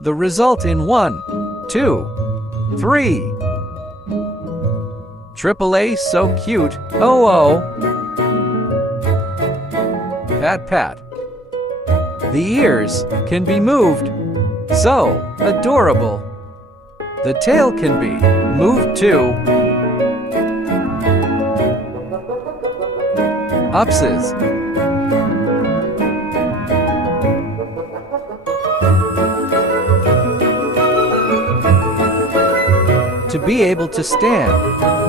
the result in 1, 2, 3. Triple A so cute, oh oh. Pat pat. The ears can be moved, so adorable. The tail can be moved too. Upses. To be able to stand.